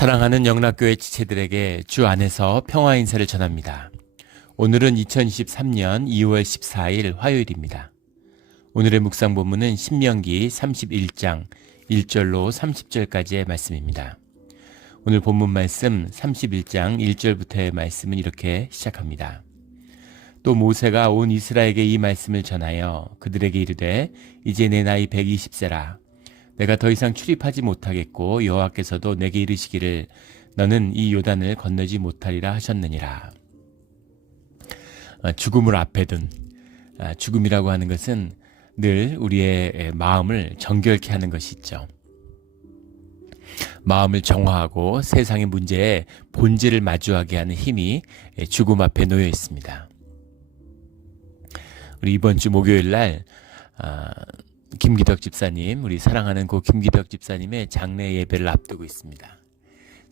사랑하는 영락교회 지체들에게 주 안에서 평화 인사를 전합니다. 오늘은 2023년 2월 14일 화요일입니다. 오늘의 묵상 본문은 신명기 31장 1절로 30절까지의 말씀입니다. 오늘 본문 말씀 31장 1절부터의 말씀은 이렇게 시작합니다. 또 모세가 온 이스라엘에게 이 말씀을 전하여 그들에게 이르되 이제 내 나이 120세라. 내가 더 이상 출입하지 못하겠고 여호와께서도 내게 이르시기를 너는 이 요단을 건너지 못하리라 하셨느니라. 죽음을 앞에 둔 죽음이라고 하는 것은 늘 우리의 마음을 정결케 하는 것이 있죠. 마음을 정화하고 세상의 문제에 본질을 마주하게 하는 힘이 죽음 앞에 놓여 있습니다. 우리 이번 주 목요일 날 김기덕 집사님, 우리 사랑하는 고 김기덕 집사님의 장례 예배를 앞두고 있습니다.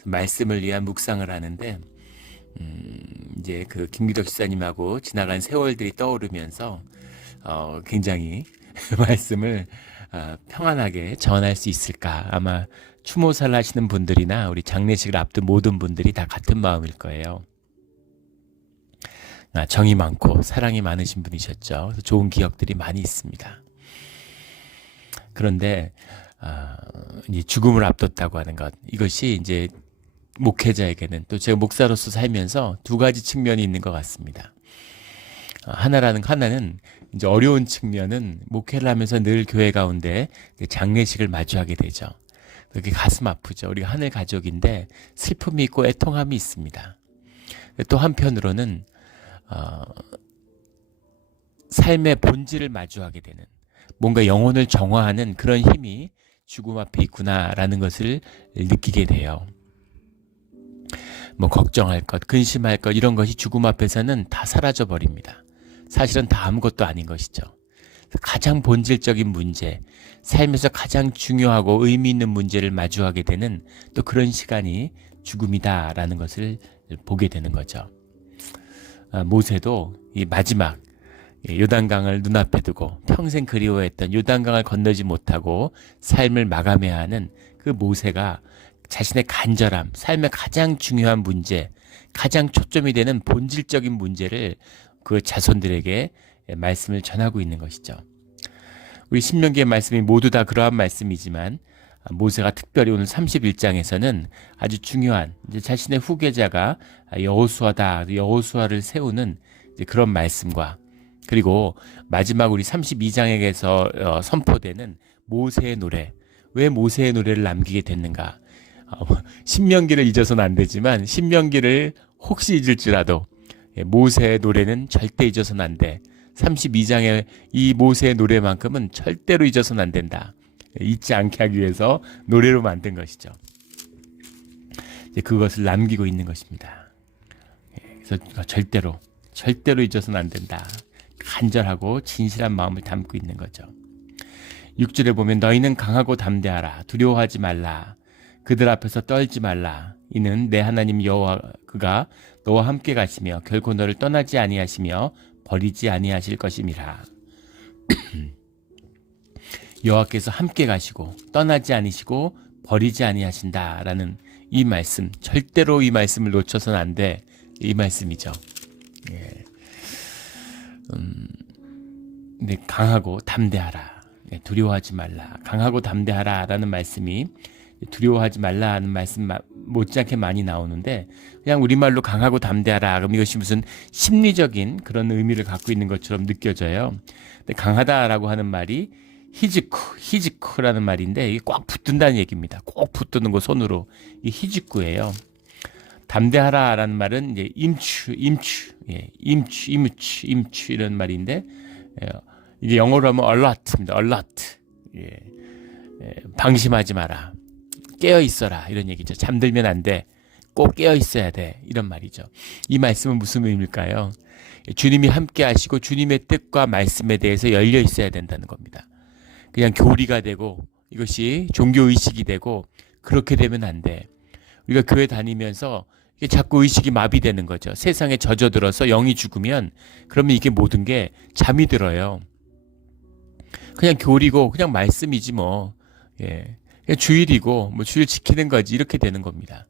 말씀을 위한 묵상을 하는데 이제 그 김기덕 집사님하고 지나간 세월들이 떠오르면서 굉장히 말씀을 평안하게 전할 수 있을까. 아마 추모사를 하시는 분들이나 우리 장례식을 앞둔 모든 분들이 다 같은 마음일 거예요. 정이 많고 사랑이 많으신 분이셨죠. 그래서 좋은 기억들이 많이 있습니다. 그런데 이제 죽음을 앞뒀다고 하는 것, 이것이 이제 목회자에게는, 또 제가 목사로서 살면서 두 가지 측면이 있는 것 같습니다. 하나는 이제 어려운 측면은 목회를 하면서 늘 교회 가운데 장례식을 마주하게 되죠. 그게 가슴 아프죠. 우리가 하늘 가족인데 슬픔이 있고 애통함이 있습니다. 또 한편으로는 삶의 본질을 마주하게 되는, 뭔가 영혼을 정화하는 그런 힘이 죽음 앞에 있구나라는 것을 느끼게 돼요. 뭐 걱정할 것, 근심할 것, 이런 것이 죽음 앞에서는 다 사라져 버립니다. 사실은 다 아무것도 아닌 것이죠. 가장 본질적인 문제, 삶에서 가장 중요하고 의미 있는 문제를 마주하게 되는 또 그런 시간이 죽음이다라는 것을 보게 되는 거죠. 모세도 이 마지막 요단강을 눈앞에 두고 평생 그리워했던 요단강을 건너지 못하고 삶을 마감해야 하는 그 모세가 자신의 간절함, 삶의 가장 중요한 문제, 가장 초점이 되는 본질적인 문제를 그 자손들에게 말씀을 전하고 있는 것이죠. 우리 신명기의 말씀이 모두 다 그러한 말씀이지만 모세가 특별히 오늘 31장에서는 아주 중요한 이제 자신의 후계자가 여호수아다, 여호수아를 세우는 이제 그런 말씀과, 그리고 마지막 우리 32장에서 선포되는 모세의 노래, 왜 모세의 노래를 남기게 됐는가? 신명기를 잊어서는 안 되지만 신명기를 혹시 잊을지라도 모세의 노래는 절대 잊어서는 안 돼. 32장의 이 모세의 노래만큼은 절대로 잊어서는 안 된다. 잊지 않게 하기 위해서 노래로 만든 것이죠. 이제 그것을 남기고 있는 것입니다. 그래서 절대로 잊어서는 안 된다. 간절하고 진실한 마음을 담고 있는 거죠. 6절에 보면 너희는 강하고 담대하라. 두려워하지 말라. 그들 앞에서 떨지 말라. 이는 내 하나님 여호와 그가 너와 함께 가시며 결코 너를 떠나지 아니하시며 버리지 아니하실 것임이라. 여호와께서 함께 가시고 떠나지 않으시고 버리지 아니하신다라는 이 말씀, 절대로 이 말씀을 놓쳐서는 안 돼. 이 말씀이죠. 예. 네, 강하고 담대하라. 네, 두려워하지 말라. 강하고 담대하라라는 말씀이 두려워하지 말라는 말씀 못지않게 많이 나오는데, 그냥 우리말로 강하고 담대하라, 그럼 이것이 무슨 심리적인 그런 의미를 갖고 있는 것처럼 느껴져요. 근데 강하다라고 하는 말이 히지쿠라는 말인데, 이게 꽉 붙든다는 얘기입니다. 꼭 붙드는 거 손으로. 이 히지쿠예요. 담대하라라는 말은 이제 임추 이런 말인데, 이게 영어로 하면 alert입니다. alert. 방심하지 마라. 깨어 있어라. 이런 얘기죠. 잠들면 안 돼. 꼭 깨어 있어야 돼. 이런 말이죠. 이 말씀은 무슨 의미일까요? 주님이 함께 하시고 주님의 뜻과 말씀에 대해서 열려 있어야 된다는 겁니다. 그냥 교리가 되고 이것이 종교의식이 되고 그렇게 되면 안 돼. 우리가 교회 다니면서 이게 자꾸 의식이 마비되는 거죠. 세상에 젖어들어서 영이 죽으면 그러면 이게 모든 게 잠이 들어요. 그냥 교리고 그냥 말씀이지 뭐. 그냥 주일이고 뭐 주일 지키는 거지, 이렇게 되는 겁니다.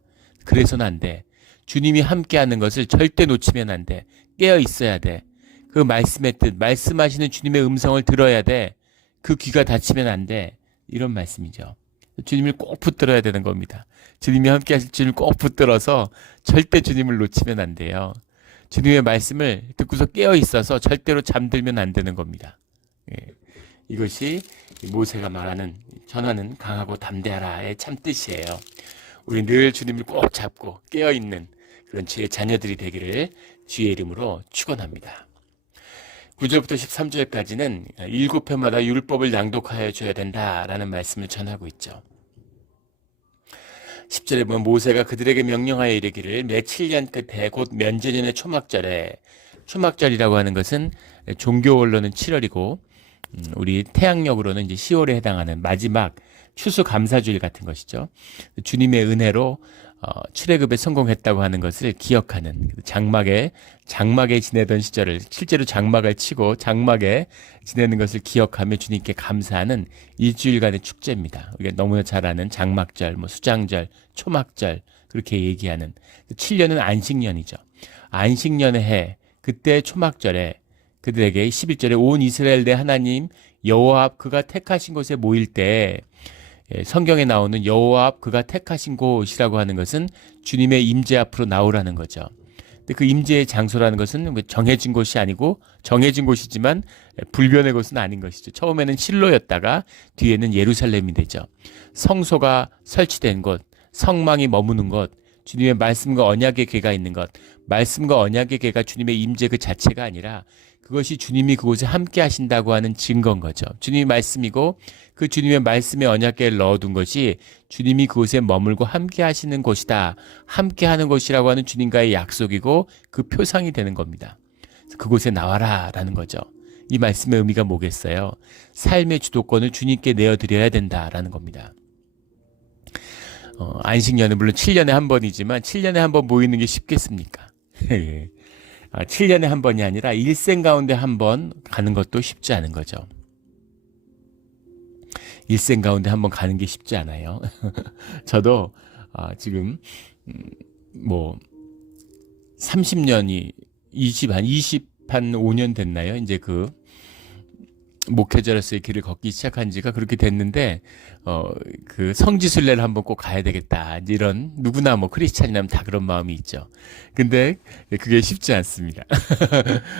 그래서는 안 돼. 주님이 함께하는 것을 절대 놓치면 안 돼. 깨어 있어야 돼. 그 말씀의 뜻, 말씀하시는 주님의 음성을 들어야 돼. 그 귀가 닫히면 안 돼. 이런 말씀이죠. 주님을 꼭 붙들어야 되는 겁니다. 주님이 함께 하실 주님을 꼭 붙들어서 절대 주님을 놓치면 안 돼요. 주님의 말씀을 듣고서 깨어 있어서 절대로 잠들면 안 되는 겁니다. 예. 이것이 모세가 말하는 전하는 강하고 담대하라의 참 뜻이에요. 우리 늘 주님을 꼭 잡고 깨어 있는 그런 주의 자녀들이 되기를 주의 이름으로 축원합니다. 9절부터 13절까지는 7회마다 율법을 낭독하여 줘야 된다라는 말씀을 전하고 있죠. 10절에 보면 모세가 그들에게 명령하여 이르기를 매 7년 끝에 곧 면제년의 초막절에, 초막절이라고 하는 것은 종교월로는 7월이고 우리 태양력으로는 이제 10월에 해당하는 마지막 추수감사주일 같은 것이죠. 주님의 은혜로 출애굽에 성공했다고 하는 것을 기억하는, 장막에 지내던 시절을 실제로 장막을 치고 장막에 지내는 것을 기억하며 주님께 감사하는 일주일간의 축제입니다. 우리가 너무나 잘 아는 장막절, 수장절, 초막절 그렇게 얘기하는 7년은 안식년이죠. 안식년의 해, 그때 초막절에 그들에게 11절에 온 이스라엘 내 하나님 여호와 앞 그가 택하신 곳에 모일 때, 성경에 나오는 여호와 앞 그가 택하신 곳이라고 하는 것은 주님의 임재 앞으로 나오라는 거죠. 근데 그 임재의 장소라는 것은 정해진 곳이 아니고, 정해진 곳이지만 불변의 곳은 아닌 것이죠. 처음에는 실로였다가 뒤에는 예루살렘이 되죠. 성소가 설치된 곳, 성망이 머무는 곳, 주님의 말씀과 언약의 궤가 있는 것, 말씀과 언약의 궤가 주님의 임재 그 자체가 아니라 그것이 주님이 그곳에 함께 하신다고 하는 증거인 거죠. 주님이 말씀이고 그 주님의 말씀의 언약궤를 넣어둔 것이 주님이 그곳에 머물고 함께 하시는 곳이다. 함께 하는 곳이라고 하는 주님과의 약속이고 그 표상이 되는 겁니다. 그곳에 나와라 라는 거죠. 이 말씀의 의미가 뭐겠어요? 삶의 주도권을 주님께 내어드려야 된다라는 겁니다. 안식년은 물론 7년에 한 번이지만 7년에 한 번 모이는 게 쉽겠습니까? 7년에 한 번이 아니라 일생 가운데 한 번 가는 것도 쉽지 않은 거죠. 일생 가운데 한 번 가는 게 쉽지 않아요. 저도 지금 30년이 25년 됐나요? 이제 그 목회자로서의 길을 걷기 시작한 지가 그렇게 됐는데, 그 성지순례를 한번 꼭 가야 되겠다. 이런, 누구나 크리스찬이라면 다 그런 마음이 있죠. 근데 그게 쉽지 않습니다.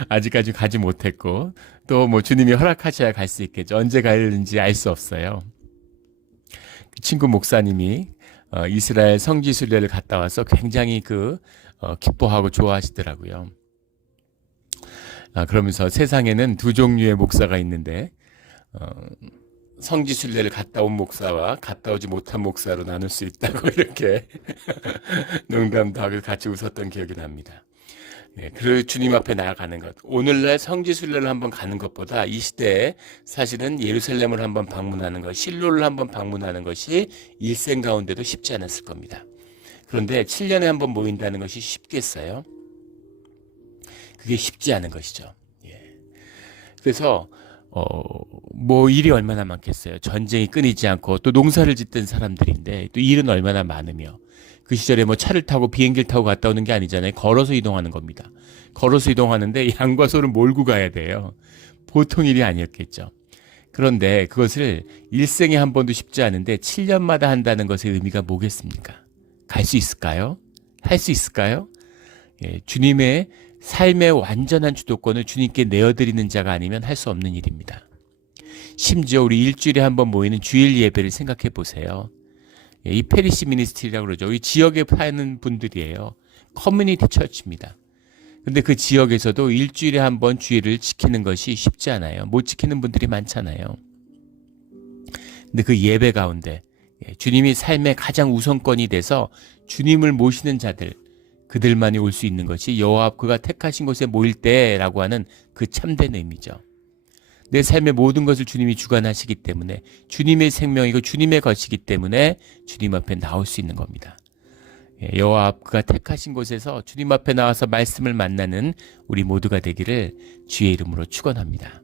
아직까지 가지 못했고, 또 주님이 허락하셔야 갈 수 있겠죠. 언제 가는지 알 수 없어요. 그 친구 목사님이, 이스라엘 성지순례를 갔다 와서 굉장히 기뻐하고 좋아하시더라고요. 그러면서 세상에는 두 종류의 목사가 있는데, 성지순례를 갔다 온 목사와 갔다 오지 못한 목사로 나눌 수 있다고 이렇게 농담도 하고 같이 웃었던 기억이 납니다. 네, 그 주님 앞에 나아가는 것, 오늘날 성지순례를 한번 가는 것보다 이 시대에 사실은 예루살렘을 한번 방문하는 것, 실로를 한번 방문하는 것이 일생 가운데도 쉽지 않았을 겁니다. 그런데 7년에 한번 모인다는 것이 쉽겠어요? 그게 쉽지 않은 것이죠. 예. 그래서 일이 얼마나 많겠어요. 전쟁이 끊이지 않고 또 농사를 짓던 사람들인데 또 일은 얼마나 많으며, 그 시절에 차를 타고 비행기를 타고 갔다 오는 게 아니잖아요. 걸어서 이동하는 겁니다. 걸어서 이동하는데 양과 소를 몰고 가야 돼요. 보통 일이 아니었겠죠. 그런데 그것을 일생에 한 번도 쉽지 않은데 7년마다 한다는 것의 의미가 뭐겠습니까? 갈 수 있을까요? 할 수 있을까요? 예, 주님의 삶의 완전한 주도권을 주님께 내어드리는 자가 아니면 할 수 없는 일입니다. 심지어 우리 일주일에 한 번 모이는 주일 예배를 생각해 보세요. 이 페리시 미니스트리라고 그러죠. 이 지역에 사는 분들이에요. 커뮤니티 처치입니다. 근데 그 지역에서도 일주일에 한 번 주일을 지키는 것이 쉽지 않아요. 못 지키는 분들이 많잖아요. 근데 그 예배 가운데 주님이 삶의 가장 우선권이 돼서 주님을 모시는 자들, 그들만이 올 수 있는 것이 여호와 앞 그가 택하신 곳에 모일 때라고 하는 그 참된 의미죠. 내 삶의 모든 것을 주님이 주관하시기 때문에, 주님의 생명이고 주님의 것이기 때문에 주님 앞에 나올 수 있는 겁니다. 여호와 앞 그가 택하신 곳에서 주님 앞에 나와서 말씀을 만나는 우리 모두가 되기를 주의 이름으로 축원합니다.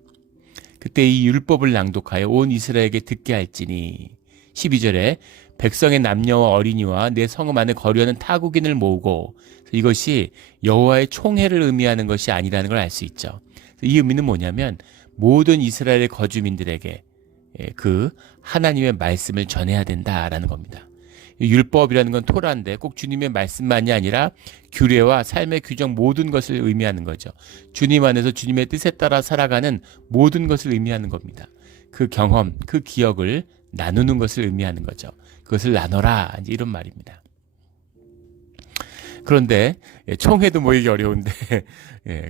그때 이 율법을 낭독하여 온 이스라엘에게 듣게 할지니, 12절에 백성의 남녀와 어린이와 내 성읍 안에 거류하는 타국인을 모으고, 이것이 여호와의 총회를 의미하는 것이 아니라는 걸 알 수 있죠. 이 의미는 뭐냐면 모든 이스라엘의 거주민들에게 그 하나님의 말씀을 전해야 된다라는 겁니다. 율법이라는 건 토라인데 꼭 주님의 말씀만이 아니라 규례와 삶의 규정 모든 것을 의미하는 거죠. 주님 안에서 주님의 뜻에 따라 살아가는 모든 것을 의미하는 겁니다. 그 경험, 그 기억을 나누는 것을 의미하는 거죠. 그것을 나눠라, 이런 말입니다. 그런데 총회도 모이기 어려운데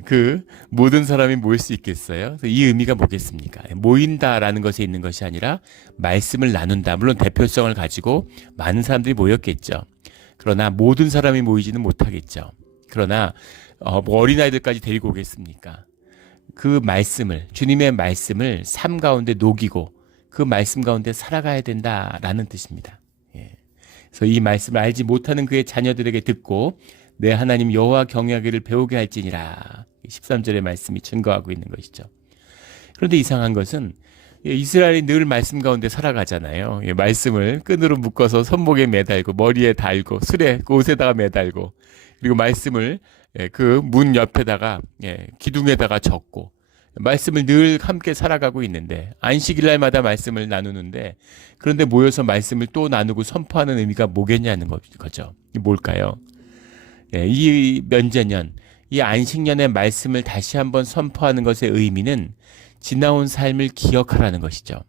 그 모든 사람이 모일 수 있겠어요? 이 의미가 뭐겠습니까? 모인다라는 것에 있는 것이 아니라 말씀을 나눈다. 물론 대표성을 가지고 많은 사람들이 모였겠죠. 그러나 모든 사람이 모이지는 못하겠죠. 그러나 뭐 어린아이들까지 데리고 오겠습니까? 그 말씀을, 주님의 말씀을 삶 가운데 녹이고 그 말씀 가운데 살아가야 된다라는 뜻입니다. 그래서 이 말씀을 알지 못하는 그의 자녀들에게 듣고 내 하나님 여호와 경외하기를 배우게 할지니라. 13절의 말씀이 증거하고 있는 것이죠. 그런데 이상한 것은 이스라엘이 늘 말씀 가운데 살아가잖아요. 말씀을 끈으로 묶어서 손목에 매달고 머리에 달고 술에 옷에다가 매달고, 그리고 말씀을 그 문 옆에다가 기둥에다가 적고, 말씀을 늘 함께 살아가고 있는데, 안식일 날마다 말씀을 나누는데, 그런데 모여서 말씀을 또 나누고 선포하는 의미가 뭐겠냐는 거죠. 이게 뭘까요? 이 면제년, 이 안식년의 말씀을 다시 한번 선포하는 것의 의미는 지나온 삶을 기억하라는 것이죠.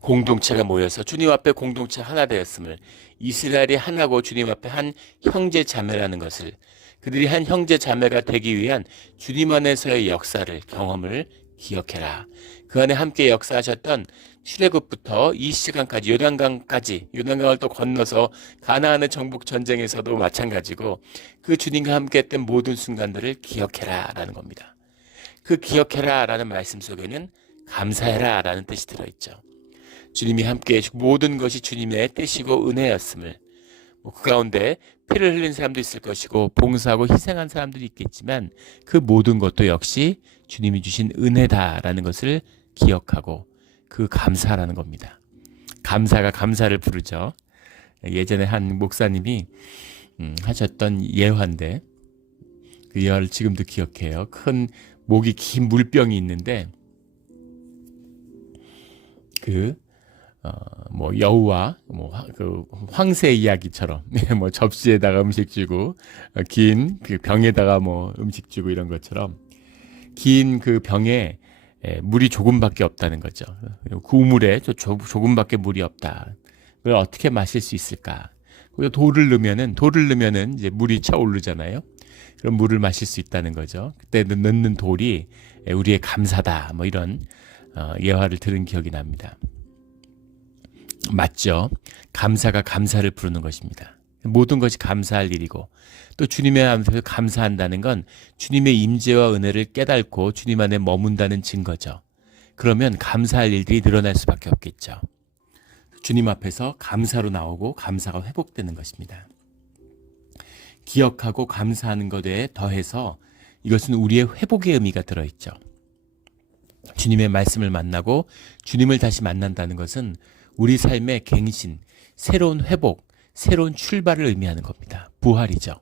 공동체가 모여서 주님 앞에 공동체 하나 되었음을, 이스라엘이 하나고 주님 앞에 한 형제 자매라는 것을, 그들이 한 형제 자매가 되기 위한 주님 안에서의 역사를, 경험을 기억해라. 그 안에 함께 역사하셨던 출애굽부터 이 시간까지, 요단강을 또 건너서 가나안의 정복 전쟁에서도 마찬가지고 그 주님과 함께 했던 모든 순간들을 기억해라 라는 겁니다. 그 기억해라 라는 말씀 속에는 감사해라 라는 뜻이 들어있죠. 주님이 함께 해주고 모든 것이 주님의 뜻이고 은혜였음을, 그 가운데 피를 흘린 사람도 있을 것이고 봉사하고 희생한 사람들이 있겠지만 그 모든 것도 역시 주님이 주신 은혜다라는 것을 기억하고 그 감사라는 겁니다. 감사가 감사를 부르죠. 예전에 한 목사님이 하셨던 예화인데, 그 예화를 지금도 기억해요. 큰 목이 긴 물병이 있는데 뭐 여우와 그 황새 이야기처럼 뭐 접시에다가 음식 주고 긴 그 병에다가 뭐 음식 주고 이런 것처럼 긴 그 병에 물이 조금밖에 없다는 거죠. 그 우물에 조금밖에 물이 없다. 그걸 어떻게 마실 수 있을까? 돌을 넣으면은 이제 물이 차오르잖아요. 그럼 물을 마실 수 있다는 거죠. 그때 넣는 돌이 우리의 감사다. 뭐 이런 예화를 들은 기억이 납니다. 맞죠? 감사가 감사를 부르는 것입니다. 모든 것이 감사할 일이고, 또 주님의 앞에서 감사한다는 건 주님의 임재와 은혜를 깨닫고 주님 안에 머문다는 증거죠. 그러면 감사할 일들이 늘어날 수밖에 없겠죠. 주님 앞에서 감사로 나오고 감사가 회복되는 것입니다. 기억하고 감사하는 것에 더해서 이것은 우리의 회복의 의미가 들어있죠. 주님의 말씀을 만나고 주님을 다시 만난다는 것은 우리 삶의 갱신, 새로운 회복, 새로운 출발을 의미하는 겁니다. 부활이죠.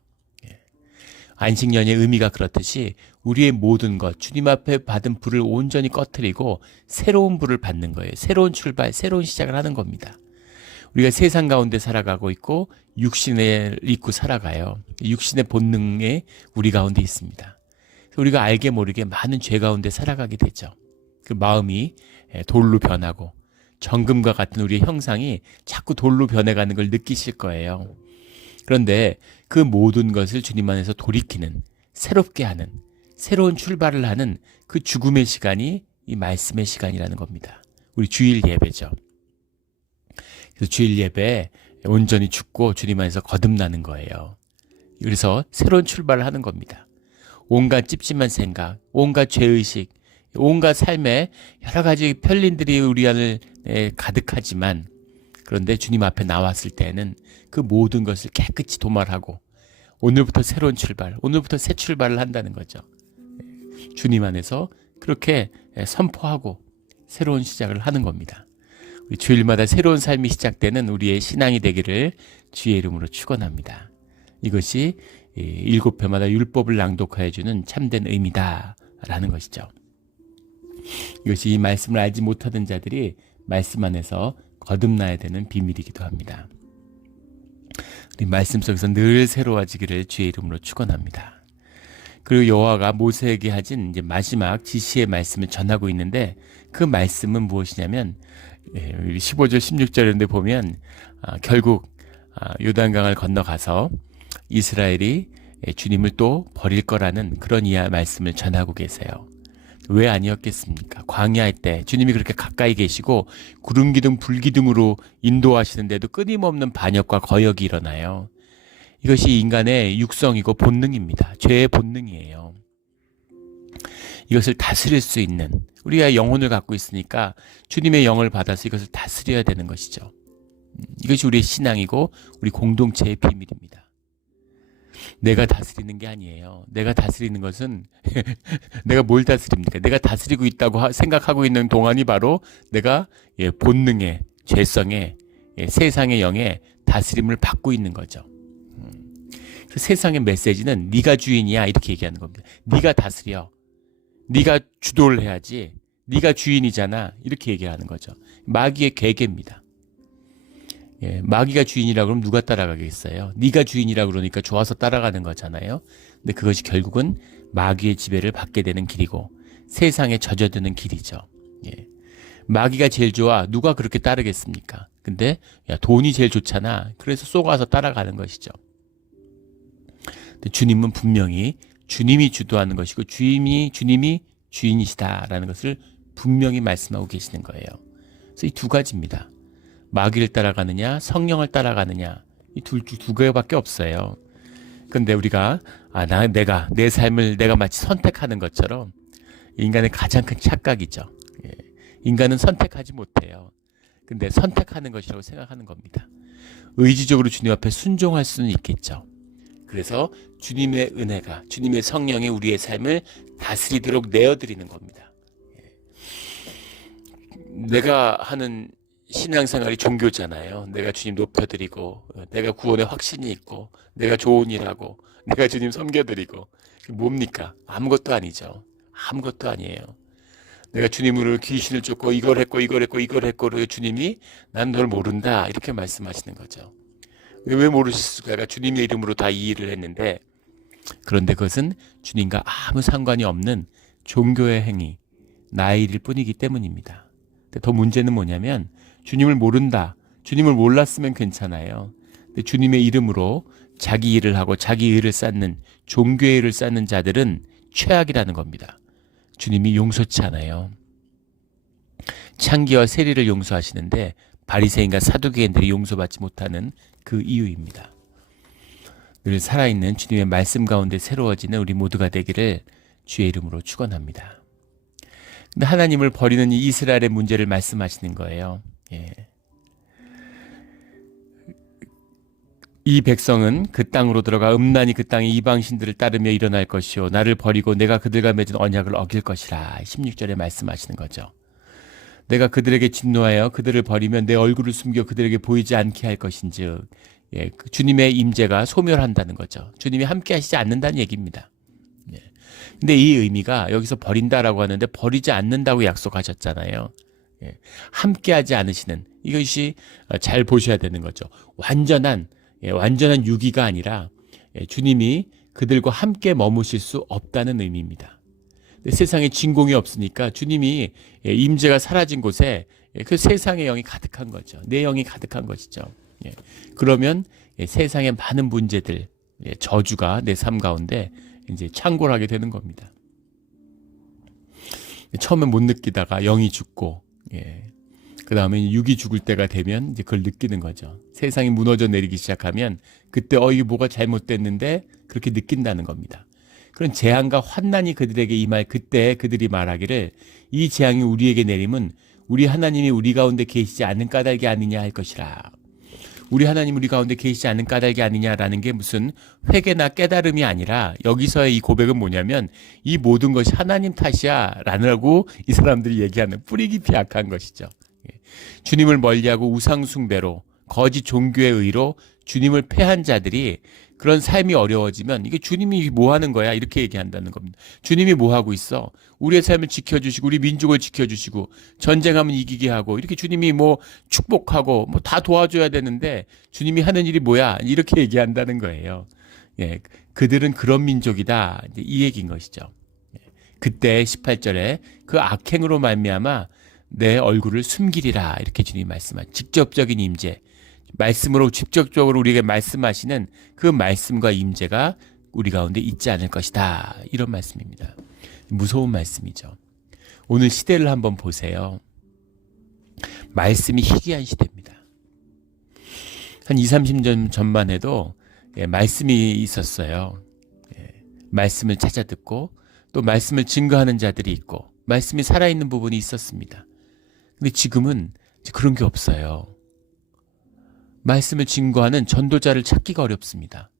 안식년의 의미가 그렇듯이 우리의 모든 것, 주님 앞에 받은 불을 온전히 꺼뜨리고 새로운 불을 받는 거예요. 새로운 출발, 새로운 시작을 하는 겁니다. 우리가 세상 가운데 살아가고 있고 육신을 입고 살아가요. 육신의 본능에 우리 가운데 있습니다. 우리가 알게 모르게 많은 죄 가운데 살아가게 되죠. 그 마음이 돌로 변하고 정금과 같은 우리의 형상이 자꾸 돌로 변해가는 걸 느끼실 거예요. 그런데 그 모든 것을 주님 안에서 돌이키는, 새롭게 하는, 새로운 출발을 하는 그 죽음의 시간이 이 말씀의 시간이라는 겁니다. 우리 주일 예배죠. 그래서 주일 예배에 온전히 죽고 주님 안에서 거듭나는 거예요. 그래서 새로운 출발을 하는 겁니다. 온갖 찝찝한 생각, 온갖 죄의식, 온갖 삶의 여러 가지 편린들이 우리 안에 가득하지만, 그런데 주님 앞에 나왔을 때는 그 모든 것을 깨끗이 도말하고 오늘부터 새로운 출발, 오늘부터 새 출발을 한다는 거죠. 주님 안에서 그렇게 선포하고 새로운 시작을 하는 겁니다. 주일마다 새로운 삶이 시작되는 우리의 신앙이 되기를 주의 이름으로 축원합니다. 이것이 7회마다 율법을 낭독하여 주는 참된 의미다라는 것이죠. 이것이 이 말씀을 알지 못하던 자들이 말씀 안에서 거듭나야 되는 비밀이기도 합니다. 우리 말씀 속에서 늘 새로워지기를 주의 이름으로 축원합니다. 그리고 여호와가 모세에게 하신 이제 마지막 지시의 말씀을 전하고 있는데 그 말씀은 무엇이냐면 15절 16절인데 보면 결국 요단강을 건너가서 이스라엘이 주님을 또 버릴 거라는 그런 말씀을 전하고 계세요. 왜 아니었겠습니까? 광야의 때 주님이 그렇게 가까이 계시고 구름기둥 불기둥으로 인도하시는데도 끊임없는 반역과 거역이 일어나요. 이것이 인간의 육성이고 본능입니다. 죄의 본능이에요. 이것을 다스릴 수 있는, 우리가 영혼을 갖고 있으니까 주님의 영을 받아서 이것을 다스려야 되는 것이죠. 이것이 우리의 신앙이고 우리 공동체의 비밀입니다. 내가 다스리는 게 아니에요. 내가 다스리는 것은 내가 뭘 다스립니까? 내가 다스리고 있다고 생각하고 있는 동안이 바로 내가 본능의, 죄성의, 세상의 영의 다스림을 받고 있는 거죠. 그 세상의 메시지는 네가 주인이야 이렇게 얘기하는 겁니다. 네가 다스려. 네가 주도를 해야지. 네가 주인이잖아. 이렇게 얘기하는 거죠. 마귀의 계계입니다. 마귀가 주인이라고 그러면 누가 따라가겠어요? 네가 주인이라고 그러니까 좋아서 따라가는 거잖아요. 근데 그것이 결국은 마귀의 지배를 받게 되는 길이고 세상에 젖어드는 길이죠. 마귀가 제일 좋아. 누가 그렇게 따르겠습니까? 근데 돈이 제일 좋잖아. 그래서 쏘가서 따라가는 것이죠. 근데 주님은 분명히 주님이 주도하는 것이고 주님이 주인이시다라는 것을 분명히 말씀하고 계시는 거예요. 그래서 이 두 가지입니다. 마귀를 따라가느냐 성령을 따라가느냐 이 두 개밖에 없어요. 근데 우리가 내가 내 삶을 내가 마치 선택하는 것처럼 인간의 가장 큰 착각이죠. 인간은 선택하지 못해요. 근데 선택하는 것이라고 생각하는 겁니다. 의지적으로 주님 앞에 순종할 수는 있겠죠. 그래서 주님의 은혜가, 주님의 성령이 우리의 삶을 다스리도록 내어드리는 겁니다. 내가 하는 신앙생활이 종교잖아요. 내가 주님 높여드리고 내가 구원의 확신이 있고 내가 좋은 일하고 내가 주님 섬겨드리고 뭡니까? 아무것도 아니죠. 아무것도 아니에요. 내가 주님으로 귀신을 쫓고 이걸 했고 그리고 주님이 난 널 모른다 이렇게 말씀하시는 거죠. 왜 모르셨을까요? 주님의 이름으로 다 이 일을 했는데 그런데 그것은 주님과 아무 상관이 없는 종교의 행위, 나의 일일 뿐이기 때문입니다. 근데 더 문제는 뭐냐면 주님을 모른다. 주님을 몰랐으면 괜찮아요. 근데 주님의 이름으로 자기 일을 하고 자기 의를 쌓는 종교의 일을 쌓는 자들은 최악이라는 겁니다. 주님이 용서치 않아요. 창기와 세리를 용서하시는데 바리새인과 사두개인들이 용서받지 못하는 그 이유입니다. 늘 살아있는 주님의 말씀 가운데 새로워지는 우리 모두가 되기를 주의 이름으로 축원합니다. 근데 하나님을 버리는 이 이스라엘의 문제를 말씀하시는 거예요. 이 백성은 그 땅으로 들어가 음란히 그 땅의 이방신들을 따르며 일어날 것이요 나를 버리고 내가 그들과 맺은 언약을 어길 것이라. 16절에 말씀하시는 거죠. 내가 그들에게 진노하여 그들을 버리면 내 얼굴을 숨겨 그들에게 보이지 않게 할 것인즉 주님의 임재가 소멸한다는 거죠. 주님이 함께 하시지 않는다는 얘기입니다. 근데 이 의미가 여기서 버린다라고 하는데 버리지 않는다고 약속하셨잖아요. 함께 하지 않으시는 이것이 잘 보셔야 되는 거죠. 완전한 유기가 아니라 주님이 그들과 함께 머무실 수 없다는 의미입니다. 세상에 진공이 없으니까 주님이 임재가 사라진 곳에 그 세상의 영이 가득한 거죠. 내 영이 가득한 것이죠. 그러면 세상의 많은 문제들, 저주가 내 삶 가운데 이제 창궐하게 되는 겁니다. 처음에 못 느끼다가 영이 죽고, 그 다음에 육이 죽을 때가 되면 이제 그걸 느끼는 거죠. 세상이 무너져 내리기 시작하면 그때 이게 뭐가 잘못됐는데 그렇게 느낀다는 겁니다. 그런 재앙과 환난이 그들에게 임할 그때 그들이 말하기를 이 재앙이 우리에게 내림은 우리 하나님이 우리 가운데 계시지 않는 까닭이 아니냐 할 것이라. 우리 하나님 우리 가운데 계시지 않는 까닭이 아니냐라는 게 무슨 회개나 깨달음이 아니라 여기서의 이 고백은 뭐냐면 이 모든 것이 하나님 탓이야 라고 이 사람들이 얘기하는 뿌리 깊이 악한 것이죠. 주님을 멀리하고 우상 숭배로 거짓 종교의 의로 주님을 패한 자들이 그런 삶이 어려워지면 이게 주님이 뭐 하는 거야? 이렇게 얘기한다는 겁니다. 주님이 뭐 하고 있어? 우리의 삶을 지켜주시고 우리 민족을 지켜주시고 전쟁하면 이기게 하고 이렇게 주님이 뭐 축복하고 뭐 다 도와줘야 되는데 주님이 하는 일이 뭐야? 이렇게 얘기한다는 거예요. 예, 그들은 그런 민족이다. 이제 이 얘기인 것이죠. 예, 그때 18절에 그 악행으로 말미암아 내 얼굴을 숨기리라 이렇게 주님이 말씀하신 직접적인 임재. 말씀으로 직접적으로 우리에게 말씀하시는 그 말씀과 임재가 우리 가운데 있지 않을 것이다. 이런 말씀입니다. 무서운 말씀이죠. 오늘 시대를 한번 보세요. 말씀이 희귀한 시대입니다. 한 20, 30년 전만 해도 말씀이 있었어요. 말씀을 찾아 듣고 또 말씀을 증거하는 자들이 있고 말씀이 살아있는 부분이 있었습니다. 근데 지금은 그런 게 없어요. 말씀을 증거하는 전도자를 찾기가 어렵습니다.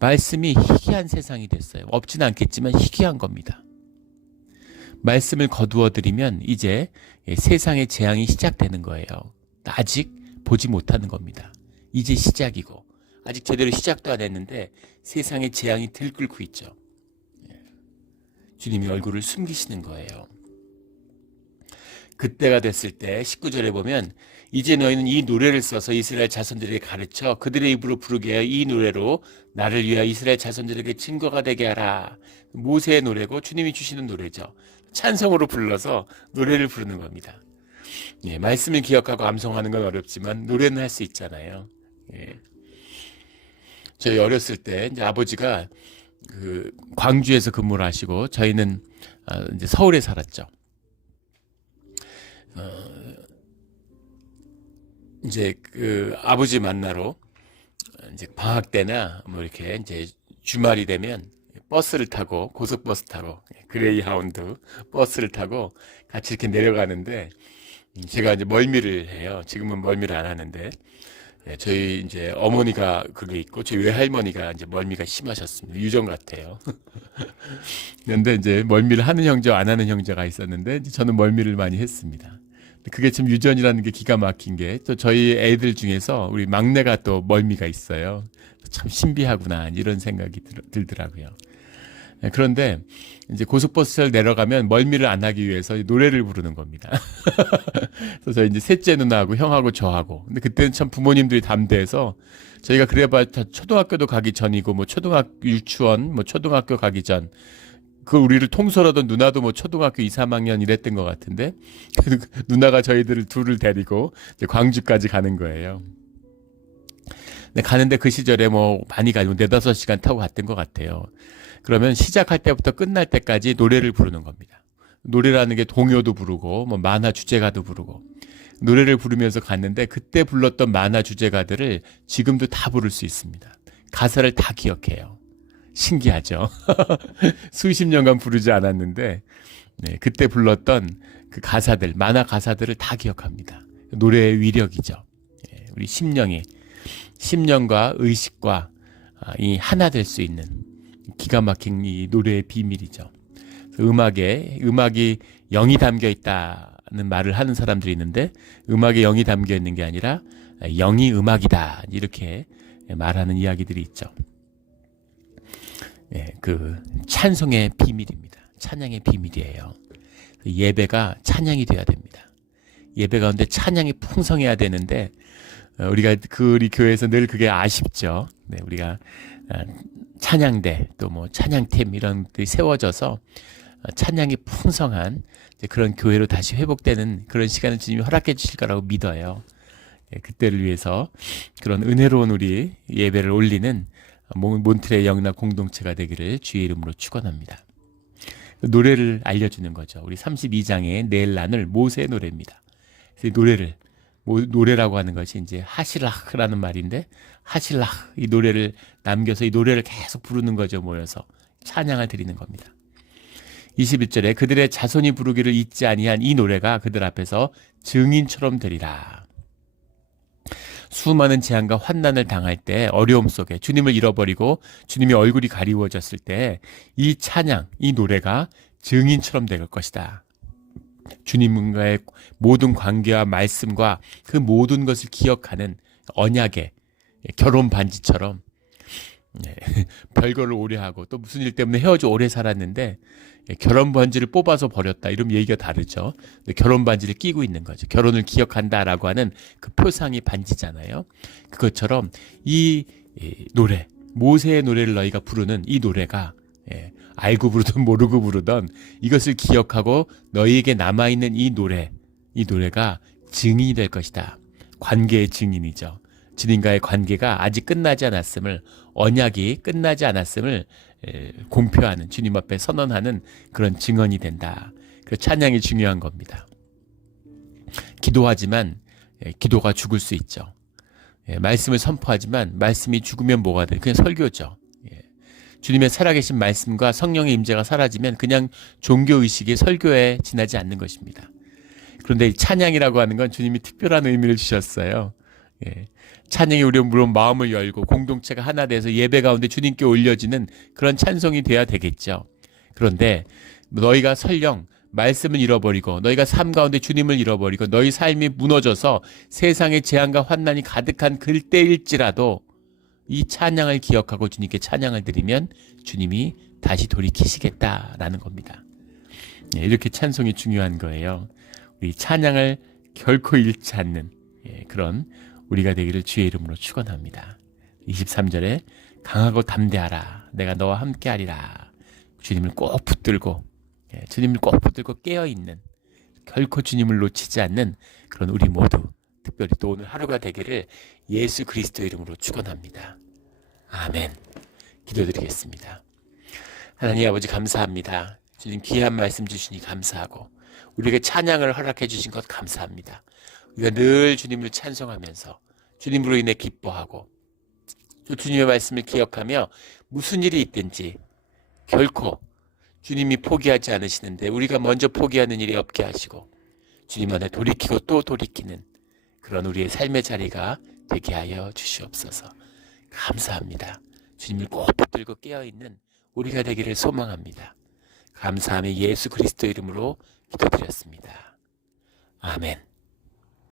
말씀이 희귀한 세상이 됐어요. 없지는 않겠지만 희귀한 겁니다. 말씀을 거두어 드리면 이제 세상의 재앙이 시작되는 거예요. 아직 보지 못하는 겁니다. 이제 시작이고 아직 제대로 시작도 안 했는데 세상의 재앙이 들끓고 있죠. 주님이 얼굴을 숨기시는 거예요. 그때가 됐을 때 19절에 보면 이제 너희는 이 노래를 써서 이스라엘 자손들에게 가르쳐 그들의 입으로 부르게 하여 이 노래로 나를 위하여 이스라엘 자손들에게 증거가 되게 하라. 모세의 노래고 주님이 주시는 노래죠. 찬송으로 불러서 노래를 부르는 겁니다. 예, 말씀을 기억하고 암송하는 건 어렵지만 노래는 할 수 있잖아요. 예. 저희 어렸을 때 이제 아버지가 그 광주에서 근무를 하시고 저희는 이제 서울에 살았죠. 이제 그 아버지 만나러 이제 방학 때나 뭐 이렇게 이제 주말이 되면 버스를 타고 고속버스 타고 그레이하운드 버스를 타고 같이 이렇게 내려가는데 제가 이제 멀미를 해요. 지금은 멀미를 안 하는데 저희 이제 어머니가 그게 있고 저희 외할머니가 이제 멀미가 심하셨습니다. 유전 같아요. 그런데 이제 멀미를 하는 형제와 안 하는 형제가 있었는데 저는 멀미를 많이 했습니다. 그게 참 유전이라는 게 기가 막힌 게 또 저희 애들 중에서 우리 막내가 또 멀미가 있어요. 참 신비하구나 이런 생각이 들더라고요. 그런데 이제 고속버스를 내려가면 멀미를 안 하기 위해서 노래를 부르는 겁니다. 그래서 저희 이제 셋째 누나하고 형하고 저하고. 근데 그때는 참 부모님들이 담대해서 저희가 그래봤자 초등학교도 가기 전이고 뭐 초등학교 유치원 뭐 초등학교 가기 전 그 우리를 통솔하던 누나도 뭐 초등학교 2, 3학년 이랬던 것 같은데 누나가 저희들을 둘을 데리고 이제 광주까지 가는 거예요. 근데 가는데 그 시절에 뭐 많이 가지고 4-5시간 타고 갔던 것 같아요. 그러면 시작할 때부터 끝날 때까지 노래를 부르는 겁니다. 노래라는 게 동요도 부르고 뭐 만화 주제가도 부르고 노래를 부르면서 갔는데 그때 불렀던 만화 주제가들을 지금도 다 부를 수 있습니다. 가사를 다 기억해요. 신기하죠. 수십 년간 부르지 않았는데 그때 불렀던 그 가사들, 만화 가사들을 다 기억합니다. 노래의 위력이죠. 우리 심령과 의식과 이 하나 될 수 있는 기가 막힌 이 노래의 비밀이죠. 음악이 영이 담겨 있다는 말을 하는 사람들이 있는데 음악에 영이 담겨 있는 게 아니라 영이 음악이다 이렇게 말하는 이야기들이 있죠. 그 찬송의 비밀입니다. 찬양의 비밀이에요. 예배가 찬양이 돼야 됩니다. 예배 가운데 찬양이 풍성해야 되는데 우리 교회에서 늘 그게 아쉽죠. 우리가 찬양대 또 뭐 찬양팀 이런 것들이 세워져서 찬양이 풍성한 그런 교회로 다시 회복되는 그런 시간을 주님이 허락해 주실 거라고 믿어요. 그때를 위해서 그런 은혜로운 우리 예배를 올리는 몬트레 영락 공동체가 되기를 주의 이름으로 축원합니다. 노래를 알려주는 거죠. 우리 32장의 내일 나눌 모세의 노래입니다. 그래서 노래라고 하는 것이 이제 하실라흐라는 말인데 하실라흐 이 노래를 남겨서 이 노래를 계속 부르는 거죠. 모여서 찬양을 드리는 겁니다. 21절에 그들의 자손이 부르기를 잊지 아니한 이 노래가 그들 앞에서 증인처럼 되리라. 수많은 재앙과 환난을 당할 때 어려움 속에 주님을 잃어버리고 주님의 얼굴이 가리워졌을 때 이 찬양, 이 노래가 증인처럼 될 것이다. 주님과의 모든 관계와 말씀과 그 모든 것을 기억하는 언약의 결혼 반지처럼 별거를 오래 하고 또 무슨 일 때문에 헤어져 오래 살았는데 결혼 반지를 뽑아서 버렸다 이러면 얘기가 다르죠. 결혼 반지를 끼고 있는 거죠. 결혼을 기억한다라고 하는 그 표상이 반지잖아요. 그것처럼 이 노래, 모세의 노래를 너희가 부르는 이 노래가 알고 부르든 모르고 부르든 이것을 기억하고 너희에게 남아있는 이 노래가 증인이 될 것이다. 관계의 증인이죠. 주님과의 관계가 아직 끝나지 않았음을, 언약이 끝나지 않았음을 공표하는, 주님 앞에 선언하는 그런 증언이 된다. 그 찬양이 중요한 겁니다. 기도하지만 기도가 죽을 수 있죠. 말씀을 선포하지만 말씀이 죽으면 뭐가 돼? 그냥 설교죠. 주님의 살아계신 말씀과 성령의 임재가 사라지면 그냥 종교의식의 설교에 지나지 않는 것입니다. 그런데 이 찬양이라고 하는 건 주님이 특별한 의미를 주셨어요. 찬양이 우리는 물론 마음을 열고 공동체가 하나 돼서 예배 가운데 주님께 올려지는 그런 찬송이 돼야 되겠죠. 그런데 너희가 설령 말씀을 잃어버리고 너희가 삶 가운데 주님을 잃어버리고 너희 삶이 무너져서 세상의 재앙과 환난이 가득한 그때일지라도 이 찬양을 기억하고 주님께 찬양을 드리면 주님이 다시 돌이키시겠다라는 겁니다. 이렇게 찬송이 중요한 거예요. 우리 찬양을 결코 잃지 않는 그런 우리가 되기를 주의 이름으로 축원합니다. 23절에 강하고 담대하라 내가 너와 함께하리라. 주님을 꼭 붙들고 깨어있는, 결코 주님을 놓치지 않는 그런 우리 모두, 특별히 또 오늘 하루가 되기를 예수 그리스도 이름으로 축원합니다. 아멘. 기도드리겠습니다. 하나님 아버지 감사합니다. 주님 귀한 말씀 주시니 감사하고 우리에게 찬양을 허락해 주신 것 감사합니다. 우리가 늘 주님을 찬송하면서 주님으로 인해 기뻐하고 또 주님의 말씀을 기억하며 무슨 일이 있든지 결코 주님이 포기하지 않으시는데 우리가 먼저 포기하는 일이 없게 하시고 주님 안에 돌이키고 또 돌이키는 그런 우리의 삶의 자리가 되게 하여 주시옵소서. 감사합니다. 주님을 꼭 붙들고 깨어있는 우리가 되기를 소망합니다. 감사하며 예수 그리스도 이름으로 기도드렸습니다. 아멘.